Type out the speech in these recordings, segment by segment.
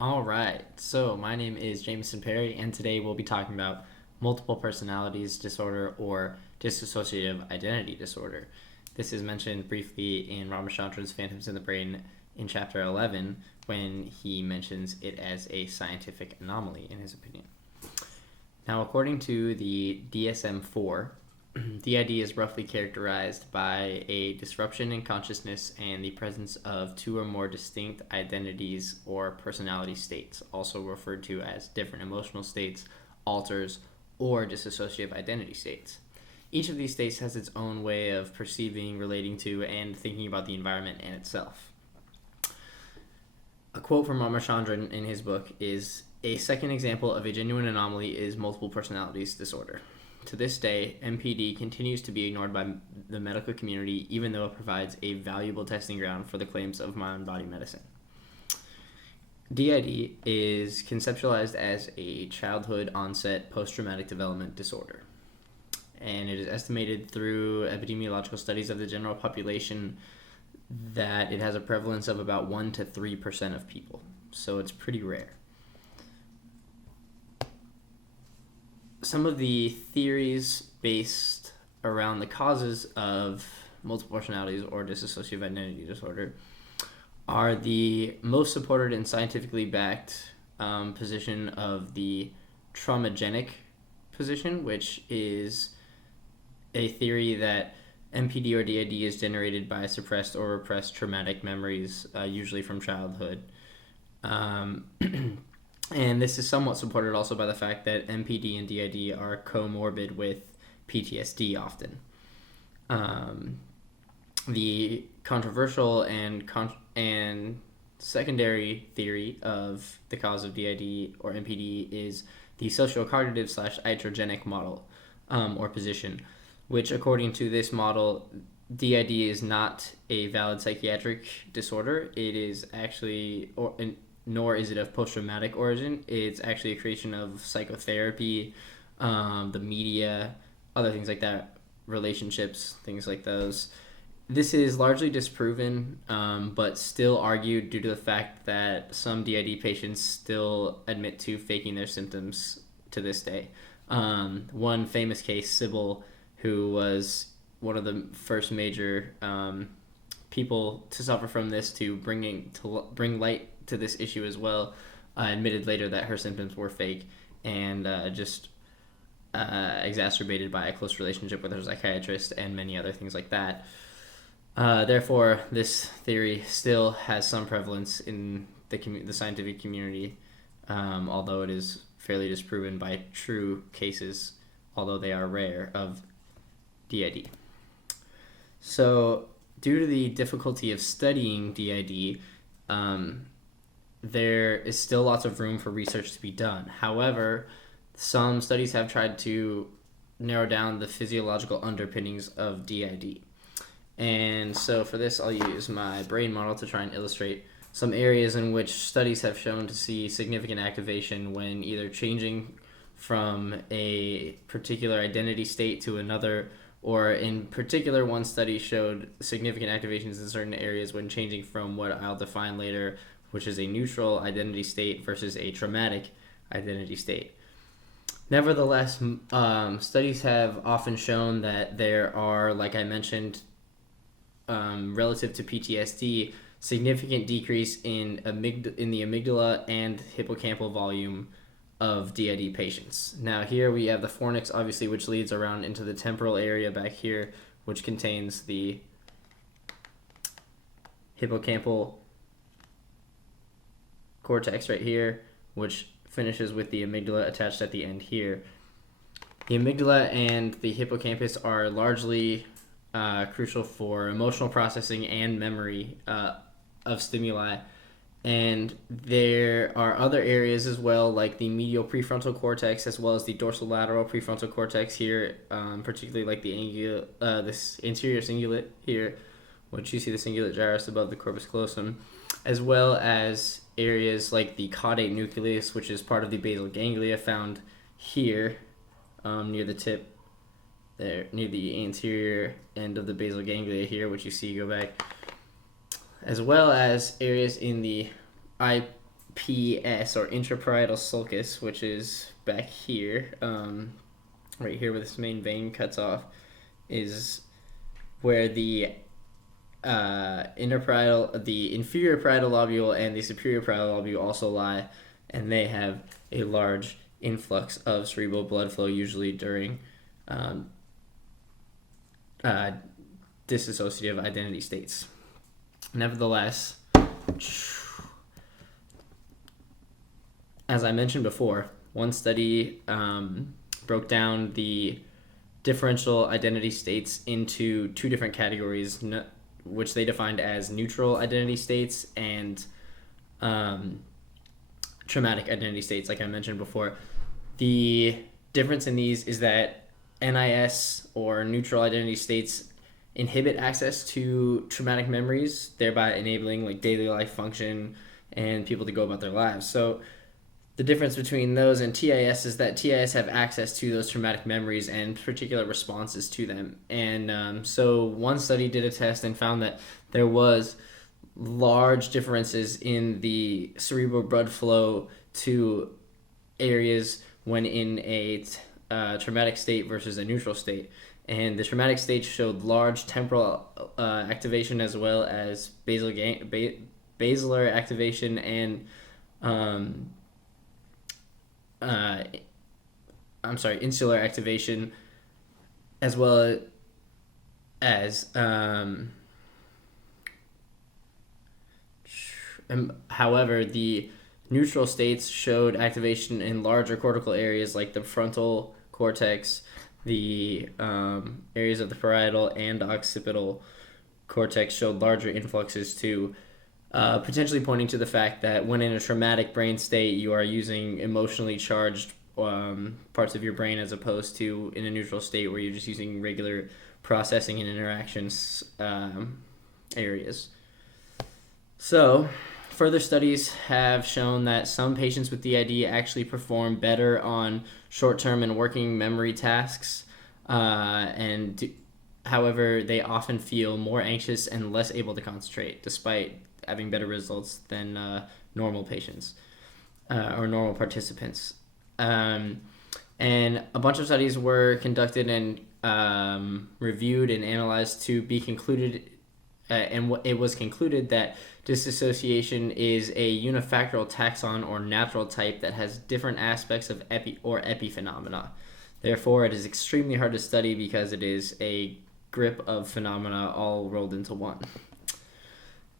All right, so my name is Jameson Perry, and today we'll be talking about multiple personalities disorder or dissociative identity disorder. This is mentioned briefly in Ramachandran's Phantoms in the Brain in chapter 11 when he mentions it as a scientific anomaly, in his opinion. Now, according to the DSM-4, DID is roughly characterized by a disruption in consciousness and the presence of two or more distinct identities or personality states, also referred to as different emotional states, alters, or dissociative identity states. Each of these states has its own way of perceiving, relating to, and thinking about the environment and itself. A quote from Ramachandran in his book is, "A second example of a genuine anomaly is multiple personalities disorder. To this day, MPD continues to be ignored by the medical community, even though it provides a valuable testing ground for the claims of mind-body medicine." DID is conceptualized as a childhood onset post-traumatic development disorder, and it is estimated through epidemiological studies of the general population that it has a prevalence of about 1 to 3% of people, so it's pretty rare. Some of the theories based around the causes of multiple personalities or dissociative identity disorder are the most supported and scientifically backed position of the traumagenic position, which is a theory that MPD or DID is generated by suppressed or repressed traumatic memories, usually from childhood. And this is somewhat supported also by the fact that MPD and DID are comorbid with PTSD often. The controversial and secondary theory of the cause of DID or MPD is the sociocognitive / iatrogenic model or position, which according to this model, DID is not a valid psychiatric disorder. It is actually, nor is it of post-traumatic origin. It's actually a creation of psychotherapy, the media, other things like that, relationships, things like those. This is largely disproven, but still argued due to the fact that some DID patients still admit to faking their symptoms to this day. One famous case, Sybil, who was one of the first major people to suffer from this, to bring light to this issue as well, admitted later that her symptoms were fake and just exacerbated by a close relationship with her psychiatrist and many other things like that. Therefore, this theory still has some prevalence in the scientific community, although it is fairly disproven by true cases, although they are rare, of DID. So, due to the difficulty of studying DID, there is still lots of room for research to be done. However, some studies have tried to narrow down the physiological underpinnings of DID. And so for this, I'll use my brain model to try and illustrate some areas in which studies have shown to see significant activation when either changing from a particular identity state to another, or in particular, one study showed significant activations in certain areas when changing from what I'll define later, which is a neutral identity state versus a traumatic identity state. Nevertheless, studies have often shown that there are, like I mentioned, relative to PTSD, significant decrease in the amygdala and hippocampal volume of DID patients. Now here we have the fornix, obviously, which leads around into the temporal area back here, which contains the hippocampal cortex right here, which finishes with the amygdala attached at the end here. The amygdala and the hippocampus are largely crucial for emotional processing and memory of stimuli. And there are other areas as well, like the medial prefrontal cortex as well as the dorsolateral prefrontal cortex here, particularly like this anterior cingulate here, which you see the cingulate gyrus above the corpus callosum, as well as areas like the caudate nucleus, which is part of the basal ganglia found here near the tip there, near the anterior end of the basal ganglia here, which you see go back, as well as areas in the PS, or intraparietal sulcus, which is back here, right here where this main vein cuts off, is where the the inferior parietal lobule and the superior parietal lobule also lie, and they have a large influx of cerebral blood flow, usually during dissociative identity states. Nevertheless, as I mentioned before, one study broke down the differential identity states into two different categories, which they defined as neutral identity states and traumatic identity states, like I mentioned before. The difference in these is that NIS, or neutral identity states, inhibit access to traumatic memories, thereby enabling like daily life function and people to go about their lives. So the difference between those and TIS is that TIS have access to those traumatic memories and particular responses to them. And so one study did a test and found that there was large differences in the cerebral blood flow to areas when in a traumatic state versus a neutral state. And the traumatic state showed large temporal activation, as well as basilar activation and insular activation, as well as however, the neutral states showed activation in larger cortical areas like the frontal cortex, the areas of the parietal and occipital cortex showed larger influxes too, potentially pointing to the fact that when in a traumatic brain state, you are using emotionally charged parts of your brain, as opposed to in a neutral state where you're just using regular processing and interactions areas. So, further studies have shown that some patients with DID actually perform better on short-term and working memory tasks, however, they often feel more anxious and less able to concentrate, despite having better results than normal patients or normal participants. And a bunch of studies were conducted and reviewed and analyzed to be concluded, and it was concluded that dissociation is a unifactorial taxon or natural type that has different aspects of epiphenomena. Therefore, it is extremely hard to study because it is a grip of phenomena all rolled into one.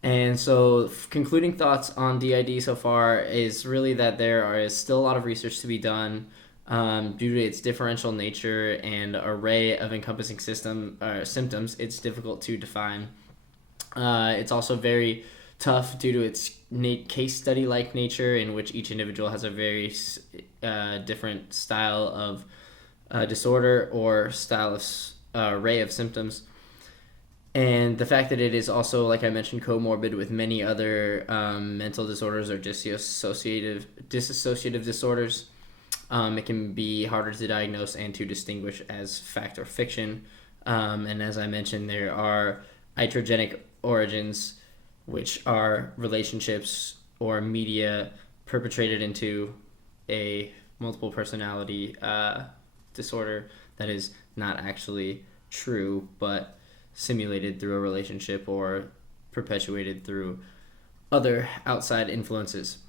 And so, concluding thoughts on DID so far is really that there is still a lot of research to be done due to its differential nature and array of encompassing symptoms. It's difficult to define. It's also very tough due to its case study-like nature, in which each individual has a very different style of disorder or style of array of symptoms. And the fact that it is also, like I mentioned, comorbid with many other mental disorders or dissociative disorders, it can be harder to diagnose and to distinguish as fact or fiction. And as I mentioned, there are iatrogenic origins, which are relationships or media perpetrated into a multiple personality disorder that is not actually true, but simulated through a relationship or perpetuated through other outside influences.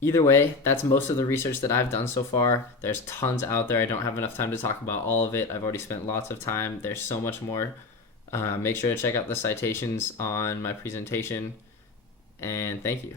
Either way, that's most of the research that I've done so far. There's tons out there. I don't have enough time to talk about all of it. I've already spent lots of time. There's so much more. Make sure to check out the citations on my presentation, and thank you.